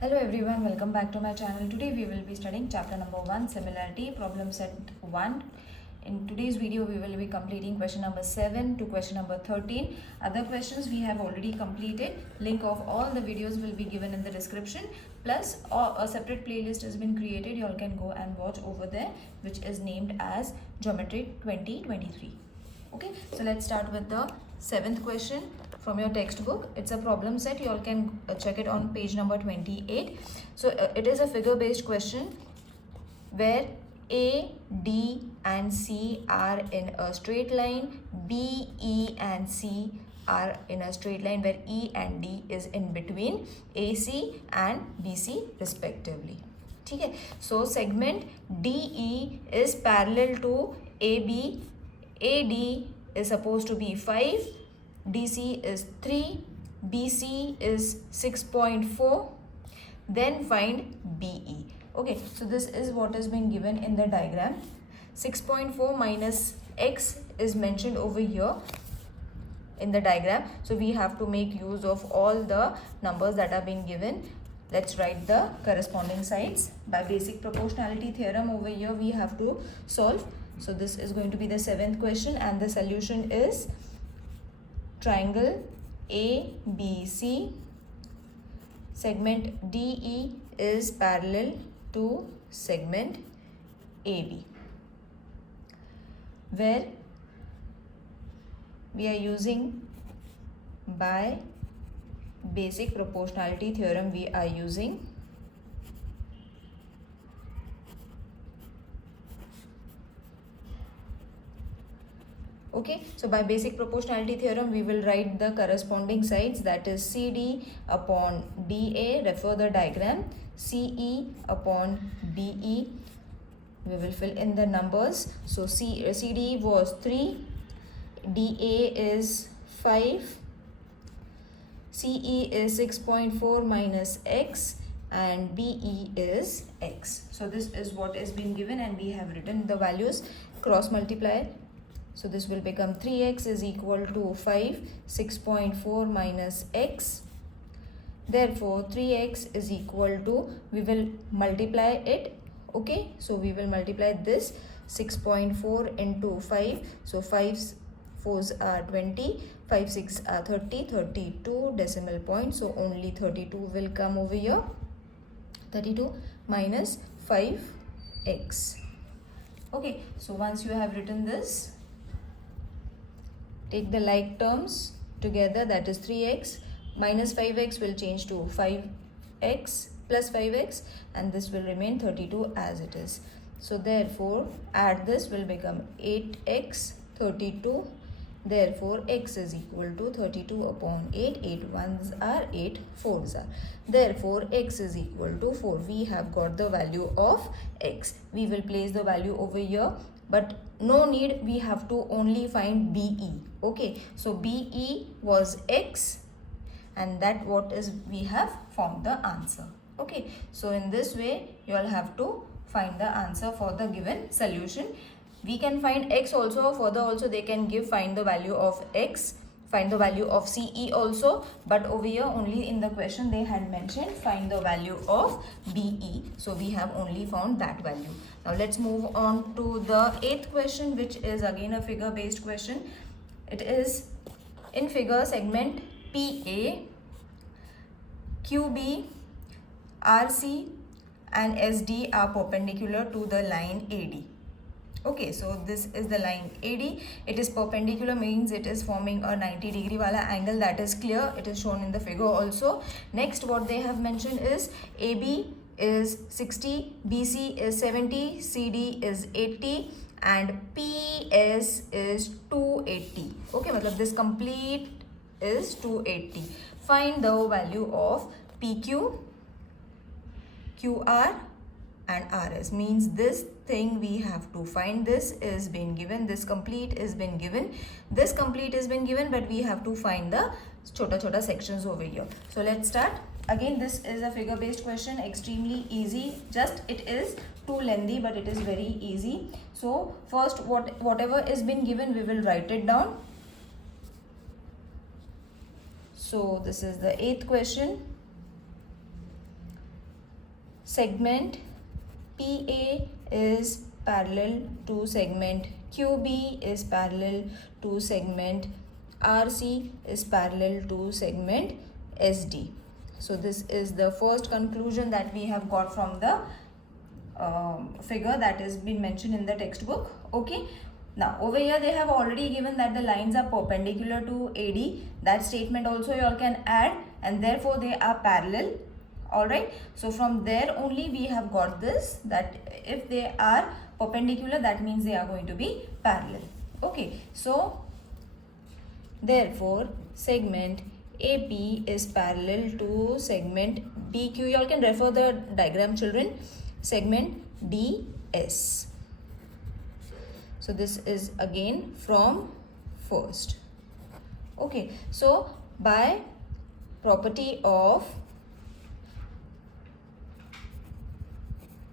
Hello everyone, welcome back to my channel. Today we will be studying chapter number 1, Similarity, problem set 1. In today's video we will be completing question number 7 to question number 13. Other questions we have already completed. Link of all the videos will be given in the description. Plus a separate playlist has been created. You all can go and watch over there, which is named as Geometry 2023. Okay, so let's start with the 7th question from your textbook. It's a problem set. You all can check it on page number 28. So it is a figure based question where A, D and C are in a straight line, B, E and C are in a straight line where E and D is in between AC and BC respectively. Okay, so segment DE is parallel to AB. AD is supposed to be 5, DC is 3, BC is 6.4, then find BE. Okay, so this is what has been given in the diagram. 6.4 minus x is mentioned over here in the diagram. So we have to make use of all the numbers that are being given. Let's write the corresponding sides. By basic proportionality theorem over here we have to solve. So this is going to be the 7th question and the solution is triangle ABC. Segment DE is parallel to segment AB, where we are using by basic proportionality theorem, we are using okay. So by basic proportionality theorem we will write the corresponding sides, that is CD upon DA, refer the diagram, CE upon BE. We will fill in the numbers. So CD was 3, DA is 5, CE is 6.4 minus x and BE is x. So this is what is being given and we have written the values, cross multiply. So this will become 3x is equal to 5, 6.4 minus x. Therefore 3x is equal to, we will multiply it. Okay, so we will multiply this 6.4 into 5. So 5 4s are 20, 5 6 are 30, 32 decimal point. So only 32 will come over here. 32 minus 5x. Okay, so once you have written this, take the like terms together, that is 3x minus 5x will change to 5x plus 5x and this will remain 32 as it is. So therefore add this will become 8x 32. Therefore x is equal to 32 upon 8. 8 1s are 8 4s are. Therefore x is equal to 4. We have got the value of x. We will place the value over here, but no need, we have to only find BE. Okay, so BE was x and that what is we have found the answer. Okay, so in this way you all have to find the answer for the given solution. We can find x also, further also they can give find the value of x, find the value of CE also, but over here only in the question they had mentioned find the value of BE. So we have only found that value. Now let's move on to the 8th question, which is again a figure based question. It is in figure segment PA, QB, RC and SD are perpendicular to the line AD. Okay, so this is the line AD. It is perpendicular, means it is forming a 90 degree wala angle, that is clear. It is shown in the figure also. Next what they have mentioned is AB is 60, BC is 70, CD is 80 and PS is 280. Okay, matlab this complete is 280. Find the value of PQ, QR and RS, means this thing we have to find. This is been given, this complete is been given, this complete is been given, but we have to find the chota sections over here. So let's start. Again this is a figure based question, extremely easy, just it is too lengthy but it is very easy. So first whatever is been given we will write it down. So this is the 8th question. segment PA is parallel to segment QB is parallel to segment RC is parallel to segment SD. So this is the first conclusion that we have got from the figure that has been mentioned in the textbook. Okay. Now over here they have already given that the lines are perpendicular to AD. That statement also you all can add, and therefore they are parallel. Alright. So from there only we have got this, that if they are perpendicular, that means they are going to be parallel. Okay. So therefore segment AP is parallel to segment BQ. You all can refer the diagram, children. Segment DS. So this is again from first. Okay. So by property of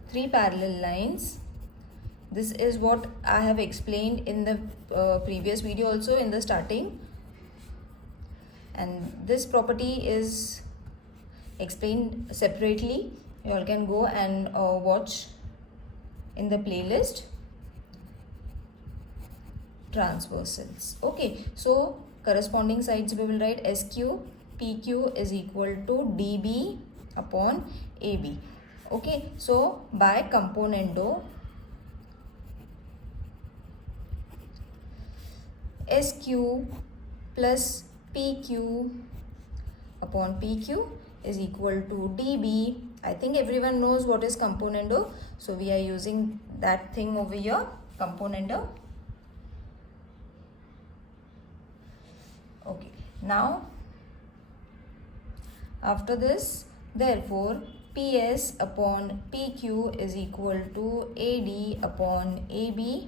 three parallel lines, this is what I have explained in the previous video also in the starting, and this property is explained separately. You all can go and watch in the playlist transversals. Okay, so corresponding sides we will write SQ PQ is equal to DB upon AB. Okay, so by componendo SQ plus PQ upon PQ is equal to DB. I think everyone knows what is componendo, so we are using that thing over here, componendo. Okay, now after this, therefore PS upon PQ is equal to AD upon AB,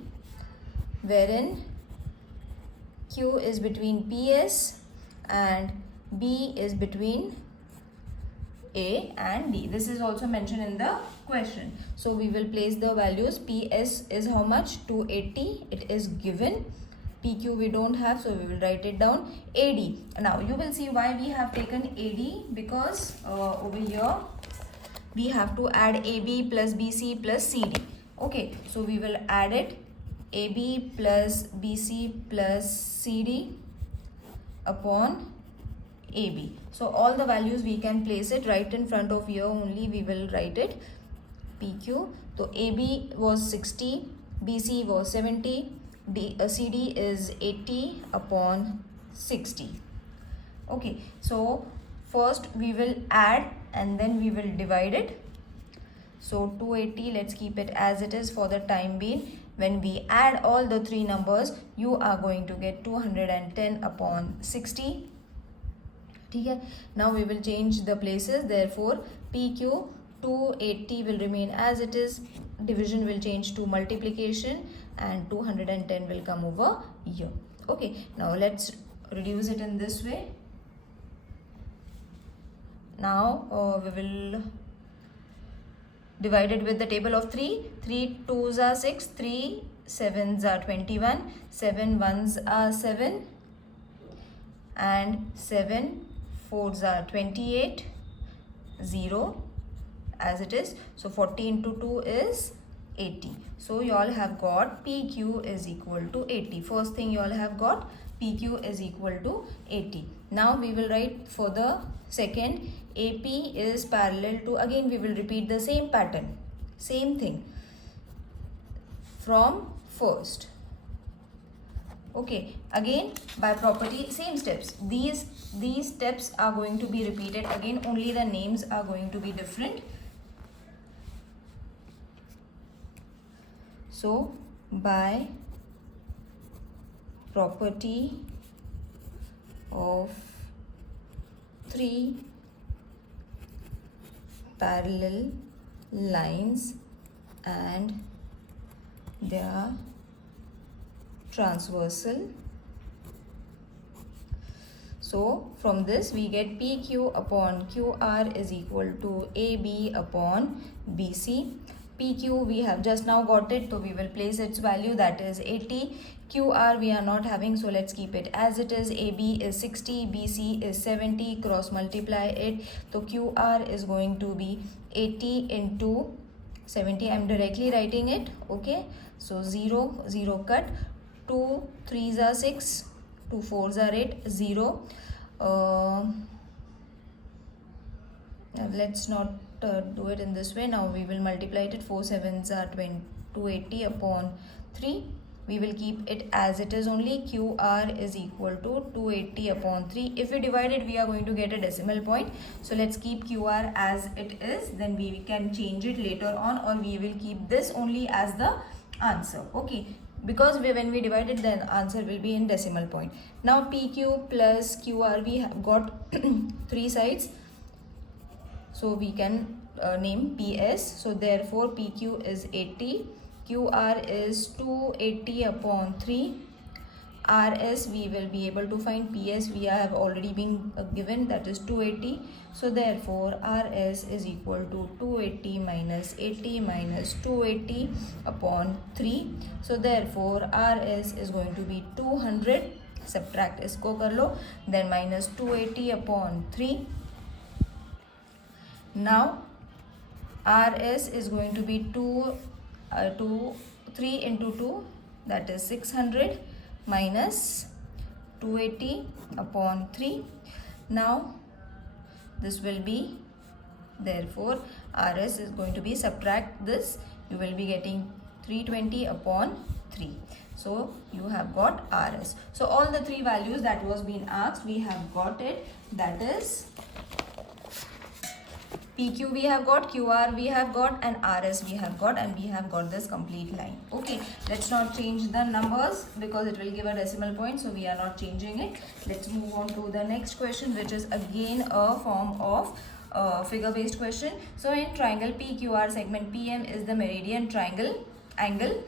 wherein Q is between PS and B is between A and D. This is also mentioned in the question. So we will place the values. PS is how much? 280. It is given. PQ we don't have, so we will write it down. AD. Now you will see why we have taken AD, because over here we have to add AB plus BC plus CD. Okay, so we will add it. AB plus BC plus CD upon AB. So all the values we can place it right in front of here only. We will write it PQ. So AB was 60, BC was 70, CD is 80 upon 60. Okay, so first we will add and then we will divide it. So 280, let's keep it as it is for the time being. When we add all the three numbers, you are going to get 210 upon 60. Okay. Now we will change the places. Therefore, PQ 280 will remain as it is. Division will change to multiplication, and 210 will come over here. Okay. Now let's reduce it in this way. Now we will divide it with the table of 3. 3 2s are 6, 3 7s are 21, 7 1s are 7, and 7 4s are 28, 0 as it is. So 40 into 2 is 80. So you all have got PQ is equal to 80. First thing you all have got PQ is equal to 80. Now we will write for the second, AP is parallel to, again we will repeat the same pattern, same thing from first. Okay, again by property, same steps. These steps are going to be repeated again, only the names are going to be different. So by property of three parallel lines and their transversal. So from this we get PQ upon QR is equal to AB upon BC. PQ we have just now got it, so we will place its value, that is 80. QR we are not having, so let's keep it as it is. AB is 60, BC is 70, cross multiply it, so QR is going to be 80 into 70. I'm directly writing it, okay. So 0, 0 cut, 2 3s are 6, 2 4s are 8, 0. Let's not do it in this way. Now we will multiply it. 4 7s are 280 upon 3. We will keep it as it is only. QR is equal to 280 upon 3. If we divide it, we are going to get a decimal point. So let's keep QR as it is. Then we can change it later on, or we will keep this only as the answer. Okay. Because when we divide it, then answer will be in decimal point. Now PQ plus QR, we have got 3 sides. So we can name PS. So therefore PQ is 80, QR is 280 upon 3, RS we will be able to find, PS we have already been given, that is 280. So therefore RS is equal to 280 minus 80 minus 280 upon 3. So therefore RS is going to be 200. Subtract isko kar lo, then minus 280 upon 3. Now RS is going to be 3 into 2, that is 600 minus 280 upon 3. Now this will be, therefore RS is going to be, subtract this, you will be getting 320 upon 3. So you have got RS. So all the 3 values that was being asked, we have got it, that is PQ we have got, QR we have got, and RS we have got, and we have got this complete line. Okay, let's not change the numbers because it will give a decimal point, so we are not changing it. Let's move on to the next question, which is again a form of figure based question. So in triangle PQR, segment PM is the meridian triangle angle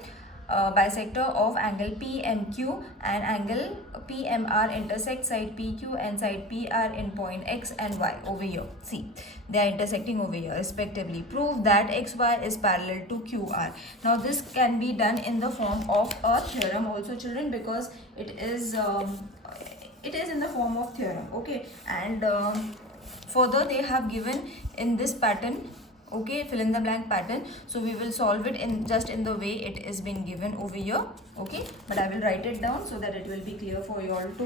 bisector of angle PMQ, and angle PMR intersect side PQ and side PR in point X and Y over here. See, they are intersecting over here respectively. Prove that XY is parallel to QR. Now this can be done in the form of a theorem also, children, because it is in the form of theorem. Okay, and further they have given in this pattern, okay, fill in the blank pattern. So we will solve it in just in the way it is been given over here. Okay, but I will write it down so that it will be clear for you all to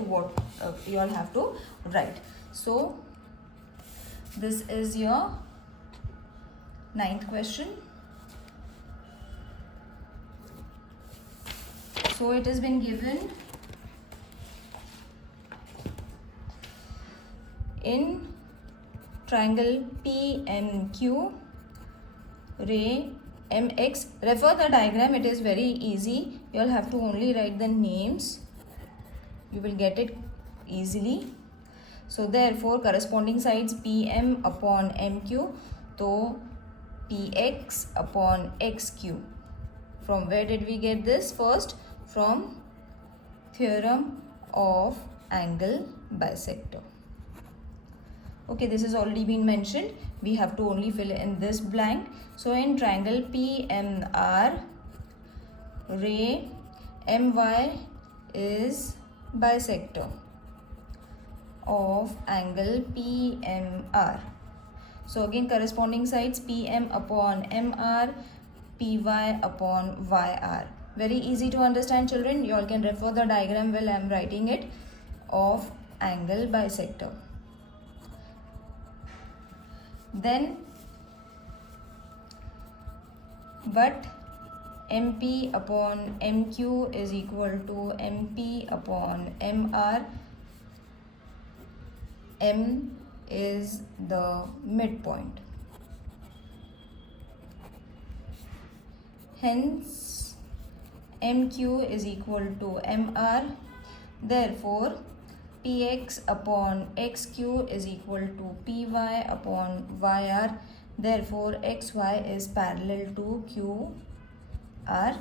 what you all have to write. So this is your 9th question. So it has been given in triangle PMQ, ray MX. Refer the diagram, it is very easy. You all have to only write the names. You will get it easily. So therefore corresponding sides PM upon MQ, so PX upon XQ. From where did we get this? First, from theorem of angle bisector. Okay, this has already been mentioned. We have to only fill in this blank. So in triangle PMR, ray MY is bisector of angle PMR. So again corresponding sides PM upon MR, PY upon YR. Very easy to understand, children. You all can refer the diagram while I am writing it, of angle bisector. Then but MP upon MQ is equal to MP upon MR. M is the midpoint. Hence MQ is equal to MR. Therefore PX upon XQ is equal to PY upon YR. Therefore XY is parallel to QR.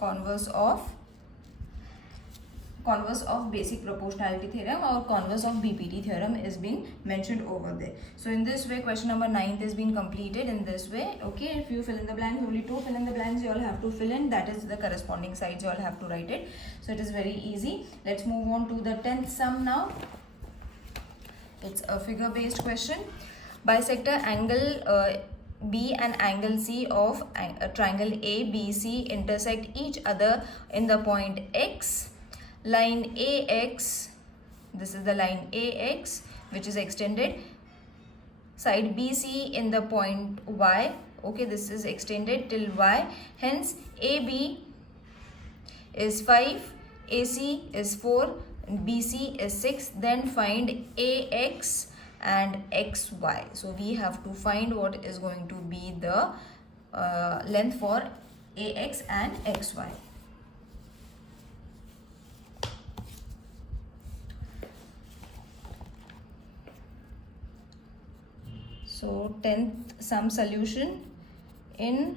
Converse of converse of basic proportionality theorem or converse of BPT theorem is being mentioned over there. So in this way question number 9 is being completed in this way. Okay, if you fill in the blanks, only 2 fill in the blanks you all have to fill in, that is the corresponding sides you all have to write it. So it is very easy. Let's move on to the 10th sum now. It's a figure based question. Bisector angle B and angle C of a triangle ABC intersect each other in the point X. Line AX, this is the line AX which is extended. Side BC in the point Y. Okay, this is extended till Y. Hence AB is 5, AC is 4, BC is 6. Then find AX and XY. So we have to find what is going to be the length for AX and XY. So 10th sum solution in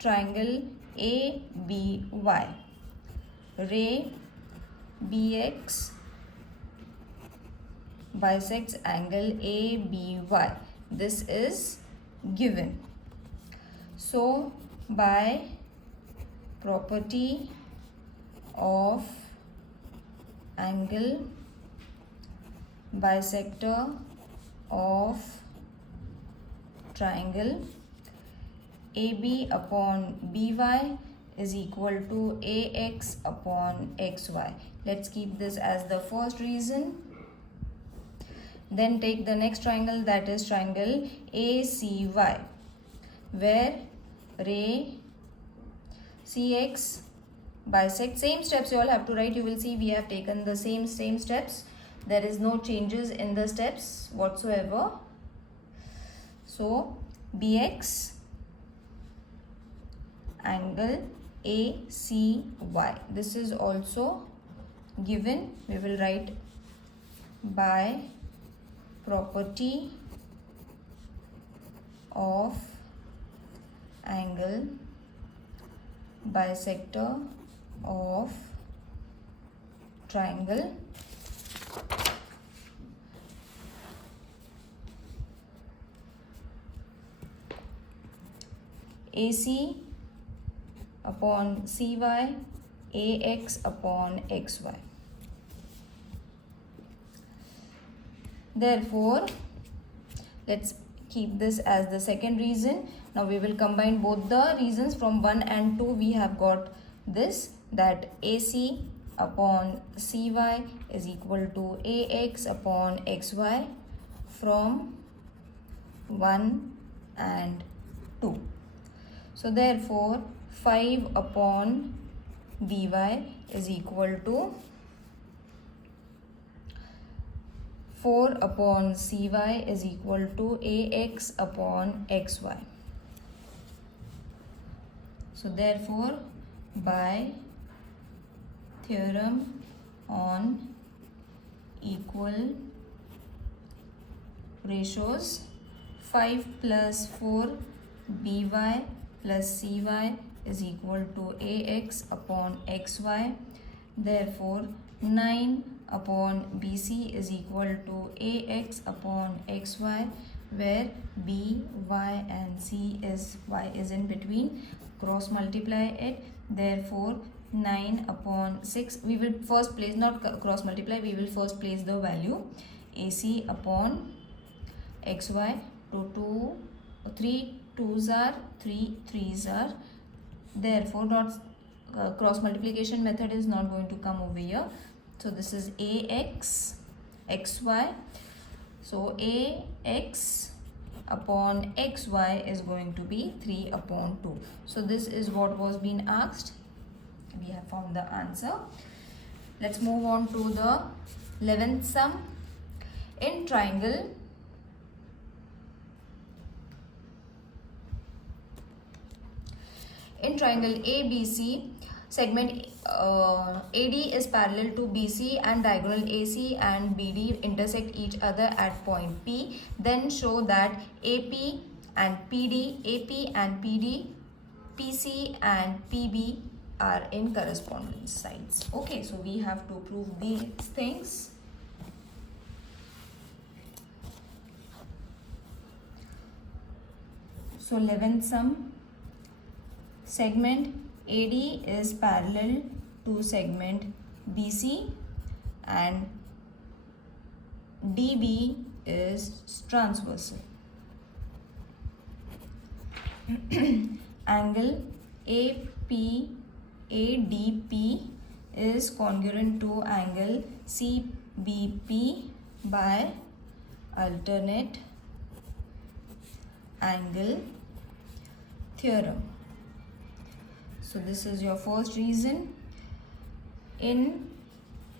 triangle ABY. Ray BX bisects angle ABY. This is given. So by property of angle bisector of triangle AB upon BY is equal to AX upon XY. Let's keep this as the first reason. Then take the next triangle, that is triangle ACY, where ray CX bisect. Same steps you all have to write. You will see we have taken the same steps. There is no changes in the steps whatsoever. So BX angle ACY. This is also given. We will write by property of angle bisector of triangle AC upon CY, AX upon XY. Therefore, let's keep this as the second reason. Now we will combine both the reasons from 1 and 2. We have got this, that AC upon CY is equal to AX upon XY from 1 and 2. So therefore 5 upon BY is equal to 4 upon CY is equal to AX upon XY. So therefore by theorem on equal ratios, 5 plus 4 BY plus CY is equal to AX upon XY. Therefore 9 upon BC is equal to AX upon XY, where B, Y and C is Y is in between. Cross multiply it. Therefore 9 upon 6, we will first place, not cross multiply, we will first place the value AC upon XY. 3 2s are 3 3s are. Therefore not cross multiplication method is not going to come over here. So this is AX XY. So AX upon XY is going to be 3 upon 2. So this is what was being asked. We have found the answer. Let's move on to the 11th sum. In triangle ABC, segment AD is parallel to BC and diagonal AC and BD intersect each other at point P. Then show that AP and PD, PC and PB are in corresponding sides. Okay, so we have to prove these things. So 11th sum, segment AD is parallel to segment BC and DB is transversal. Angle ADP is congruent to angle CBP by alternate angle theorem. So this is your first reason. In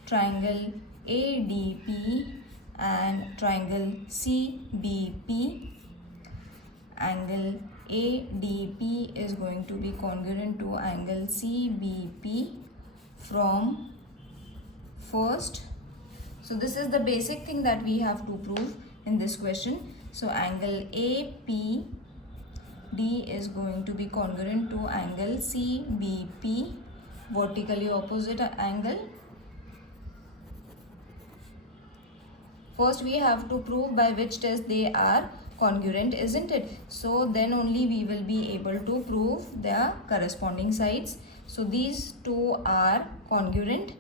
triangle ADP and triangle CBP, angle ADP is going to be congruent to angle CBP from first. So this is the basic thing that we have to prove in this question. So angle APD is going to be congruent to angle CBP, vertically opposite angle. First we have to prove by which test they are congruent, isn't it? So then only we will be able to prove their corresponding sides. So these two are congruent,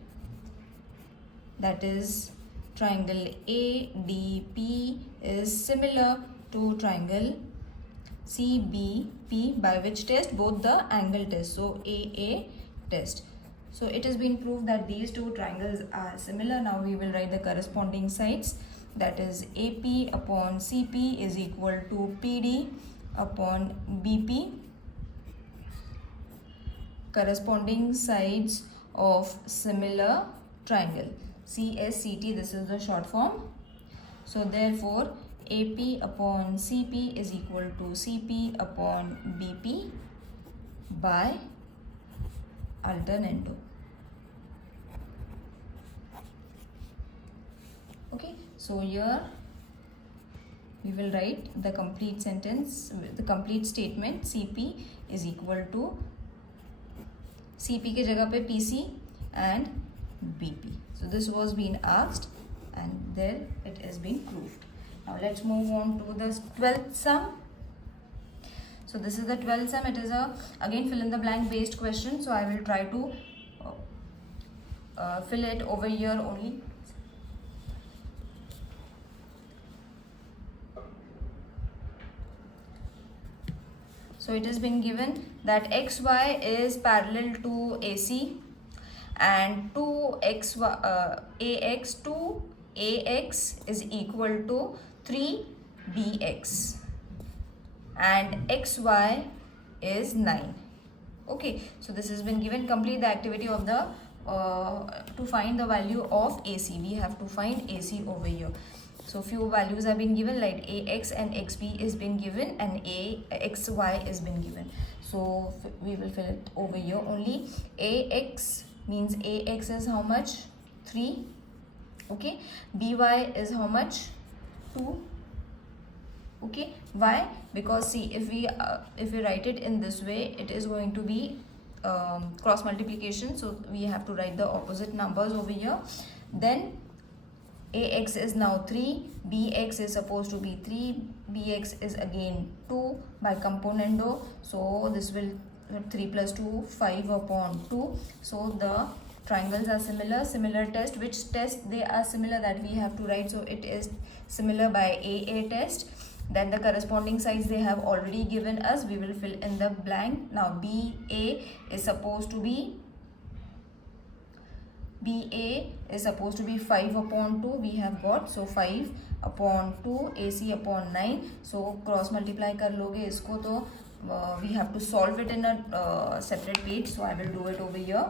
that is triangle ADP is similar to triangle CBP by which test? Both the angle test, so AA test. So it has been proved that these two triangles are similar. Now we will write the corresponding sides, that is AP upon CP is equal to PD upon BP. Corresponding sides of similar triangle, CSCT, this is the short form. So therefore AP upon CP is equal to CP upon BP by alternando. Okay, so here we will write the complete sentence, the complete statement. CP is equal to CP के जगह पे PC and BP. So this was being asked and there it has been proved. Now let's move on to the 12th sum. So this is the 12th sum. It is a again fill in the blank based question. So I will try to fill it over here only. So it has been given that XY is parallel to AC and 2AX is equal to 3BX and XY is 9. Okay, so this has been given. Complete the activity of the to find the value of AC. We have to find AC over here. So few values have been given, like AX and XB is been given and AXY is been given. So we will fill it over here only. AX means AX is how much? 3. Okay. BY is how much? 2. Okay. Why? Because see, if we write it in this way, it is going to be cross multiplication. So we have to write the opposite numbers over here. Then AX is now 3, BX is supposed to be 3, BX is again 2 by componendo. So this will 3 plus 2, 5 upon 2. So the triangles are similar. Similar test, which test they are similar, that we have to write. So it is similar by AA test. Then the corresponding sides they have already given us. We will fill in the blank. Now BA is supposed to be 5 upon 2 we have got. So 5 upon 2 AC upon 9. So cross multiply kar loge isko, to we have to solve it in a separate page. So I will do it over here.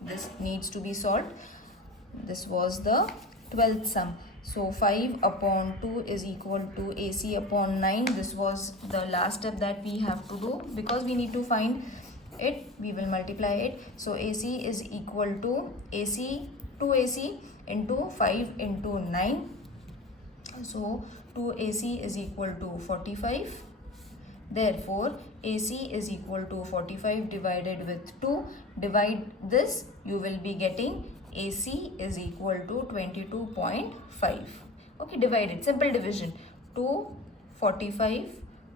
This needs to be solved. This was the 12th sum. So 5 upon 2 is equal to AC upon 9. This was the last step that we have to do, because we need to find it. We will multiply it. So AC is equal to 2AC into 5 into 9. So 2AC is equal to 45. Therefore, AC is equal to 45 divided with 2. Divide this, you will be getting AC is equal to 22.5. Okay, divide it. Simple division. 2 45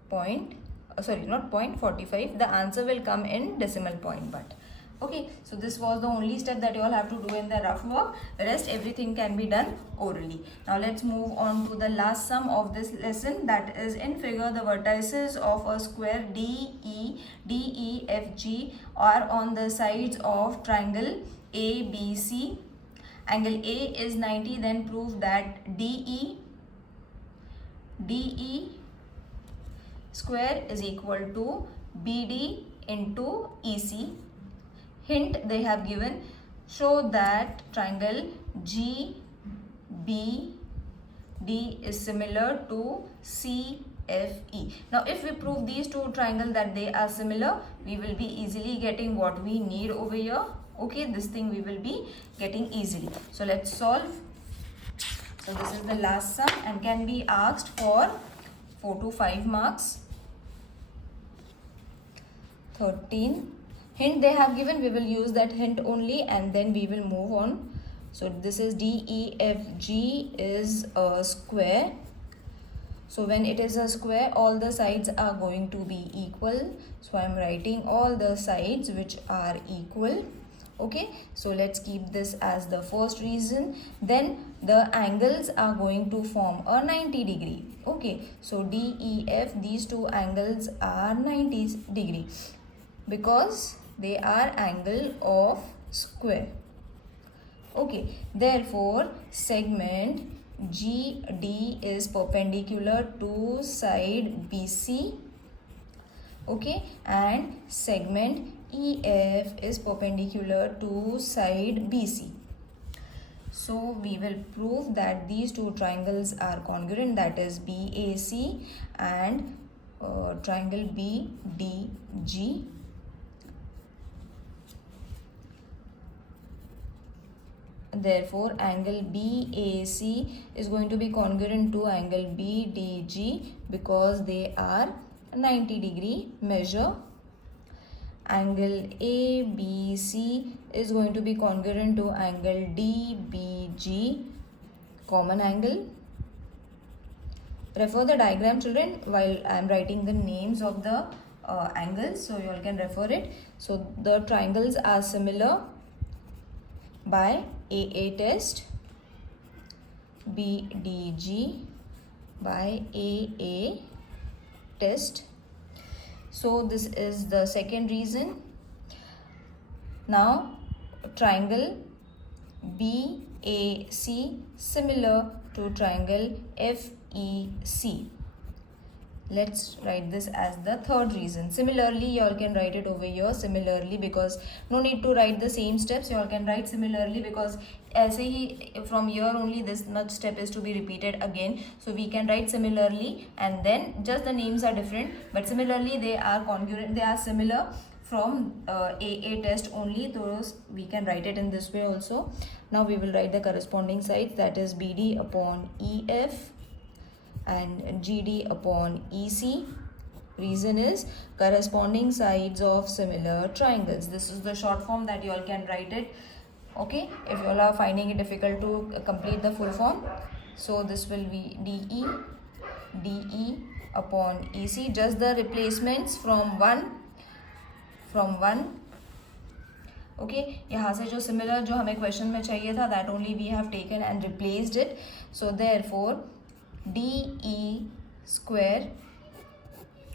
point, sorry, not 0.45. The answer will come in decimal point, but okay, so this was the only step that you all have to do in the rough work. The rest everything can be done orally. Now let's move on to the last sum of this lesson, that is in figure. The vertices of a square DEFG are on the sides of triangle ABC. Angle A is 90. Then prove that DE square is equal to BD into EC. Hint they have given, show that triangle GBD is similar to CFE. Now if we prove these two triangles that they are similar, we will be easily getting what we need over here. Okay, this thing we will be getting easily. So let's solve. So this is the last sum and can be asked for 4 to 5 marks. 13. Hint they have given, we will use that hint only and then we will move on. So this is DEFG is a square. So when it is a square, all the sides are going to be equal. So I am writing all the sides which are equal. Okay, so let's keep this as the first reason. Then the angles are going to form a 90 degree. Okay, so DEF, these two angles are 90 degree because they are angle of square. Okay, therefore segment GD is perpendicular to side BC. Okay, and segment EF is perpendicular to side BC. So we will prove that these two triangles are congruent, that is BAC and triangle BDG. Therefore, angle BAC is going to be congruent to angle BDG because they are 90 degree measure. Angle ABC is going to be congruent to angle DBG, common angle. Refer the diagram, children, while I am writing the names of the angles, so you all can refer it. So the triangles are similar by AA test, BDG by AA test. So this is the second reason. Now triangle BAC similar to triangle FEC. Let's write this as the third reason. Similarly, you all can write it over here similarly, because no need to write the same steps. You all can write similarly because ऐसे ही from here only this much step is to be repeated again. So we can write similarly and then just the names are different, but similarly they are congruent, they are similar from AA test only. So we can write it in this way also. Now we will write the corresponding sides, that is BD upon EF and GD upon EC. Reason is corresponding sides of similar triangles. This is the short form that you all can write it. Okay, if you all are finding it difficult to complete the full form, so this will be DE upon EC. Just the replacements from one. Okay, यहाँ से जो similar जो हमें question में चाहिए था, that only we have taken and replaced it. So therefore DE square,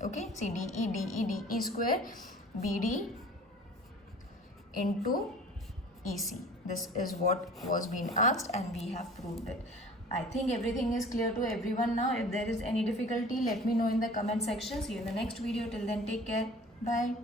okay, see DE square BD into EC. This is what was being asked and we have proved it. I think everything is clear to everyone now. If there is any difficulty, let me know in the comment section. See you in the next video. Till then, take care. Bye.